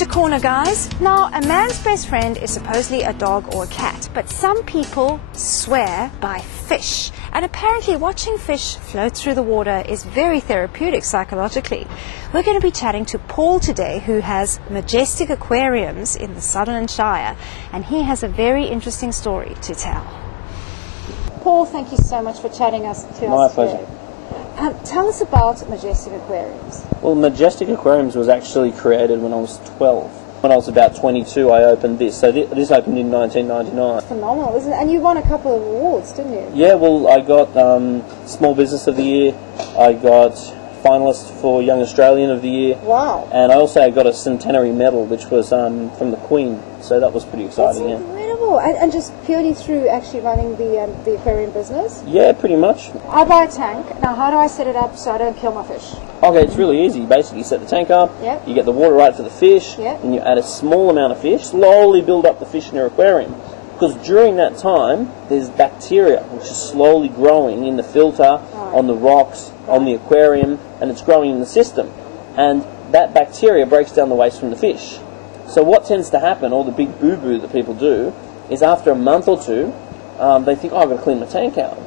Nature Corner, guys. Now, a man's best friend is supposedly a dog or a cat, but some people swear by fish. And apparently watching fish float through the water is very therapeutic psychologically. We're going to be chatting to Paul today, who has Majestic Aquariums in the Sutherland Shire, and he has a very interesting story to tell. Paul, thank you so much for chatting to us today. My pleasure. Tell us about Majestic Aquariums. Well, Majestic Aquariums was actually created when I was 12. When I was about 22, I opened this. So this opened in 1999. Phenomenal, isn't it? And you won a couple of awards, didn't you? Yeah, well, I got Small Business of the Year. I got finalist for Young Australian of the Year. Wow. And I also got a centenary medal, which was from the Queen. So that was pretty exciting. That's incredible. And just purely through actually running the aquarium business? Yeah, pretty much. I buy a tank. Now, how do I set it up so I don't kill my fish? Okay, it's really easy. Basically, you set the tank up, Yep. you get the water right for the fish, Yep. and you add a small amount of fish, slowly build up the fish in your aquarium. Because during that time, there's bacteria, which is slowly growing in the filter, on the rocks, on the aquarium, and it's growing in the system. And that bacteria breaks down the waste from the fish. So what tends to happen, or the big boo-boo that people do, is after a month or two, they think, oh, I've got to clean my tank out.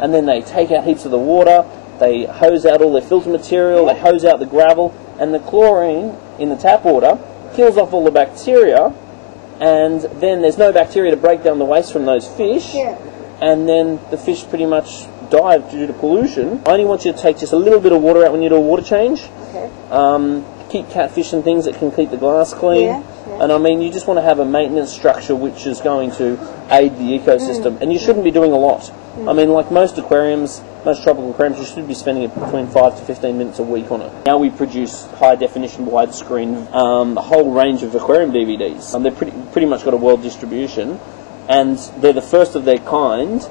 And then they take out heaps of the water, they hose out all their filter material, they hose out the gravel, and the chlorine in the tap water kills off all the bacteria, and then there's no bacteria to break down the waste from those fish, and then the fish pretty much die due to pollution. I only want you to take just a little bit of water out when you do a water change. Keep catfish and things that can keep the glass clean. And I mean, you just want to have a maintenance structure which is going to aid the ecosystem, and you shouldn't be doing a lot. I mean, like most aquariums, most tropical aquariums, you should be spending between 5 to 15 minutes a week on it. Now we produce high-definition, widescreen, a whole range of aquarium DVDs. They're pretty much got a world distribution, and they're the first of their kind,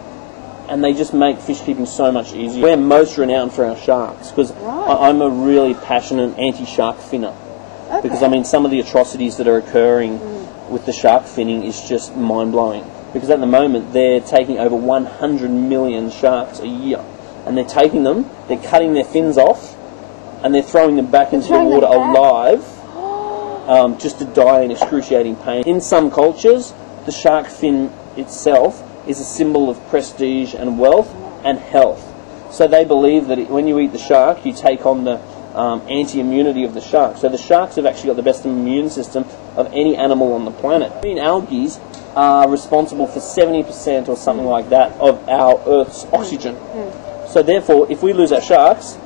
and they just make fish keeping so much easier. We're most renowned for our sharks, because I'm a really passionate anti-shark finner. Because, I mean, some of the atrocities that are occurring with the shark finning is just mind-blowing. Because at the moment, they're taking over 100 million sharks a year. And they're taking them, they're cutting their fins off, and they're throwing them back into the water alive, just to die in excruciating pain. In some cultures, the shark fin itself is a symbol of prestige and wealth and health. So they believe that when you eat the shark, you take on the anti-immunity of the shark. So the sharks have actually got the best immune system of any animal on the planet. Marine algae are responsible for 70% or something like that of our Earth's oxygen. So therefore, if we lose our sharks,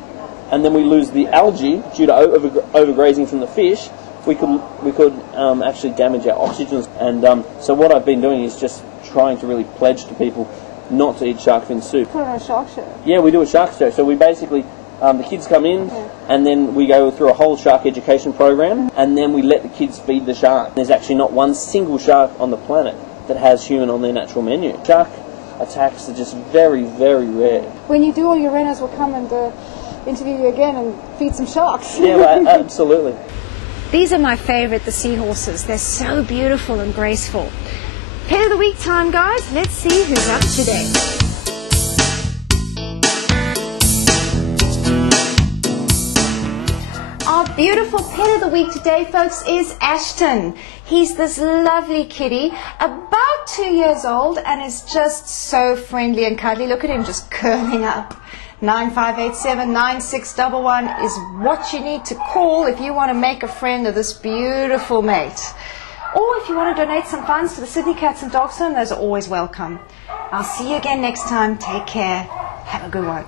and then we lose the algae due to overgrazing from the fish, we could actually damage our oxygen. And so what I've been doing is just trying to really pledge to people not to eat shark fin soup. Put on a shark show. Yeah, we do a shark show. So we basically, the kids come in, and then we go through a whole shark education program, and then we let the kids feed the shark. There's actually not one single shark on the planet that has human on their natural menu. Shark attacks are just very, very rare. When you do all your renos, we'll come and interview you again and feed some sharks. Yeah, well, absolutely. These are my favourite, the seahorses. They're so beautiful and graceful. Pet of the week time, guys. Let's see who's up today. Our beautiful pet of the week today, folks, is Ashton. He's this lovely kitty, about 2 years old, and is just so friendly and cuddly. Look at him just curling up. 9587-9611 is what you need to call if you want to make a friend of this beautiful mate. Or if you want to donate some funds to the Sydney Cats and Dogs Home, those are always welcome. I'll see you again next time. Take care. Have a good one.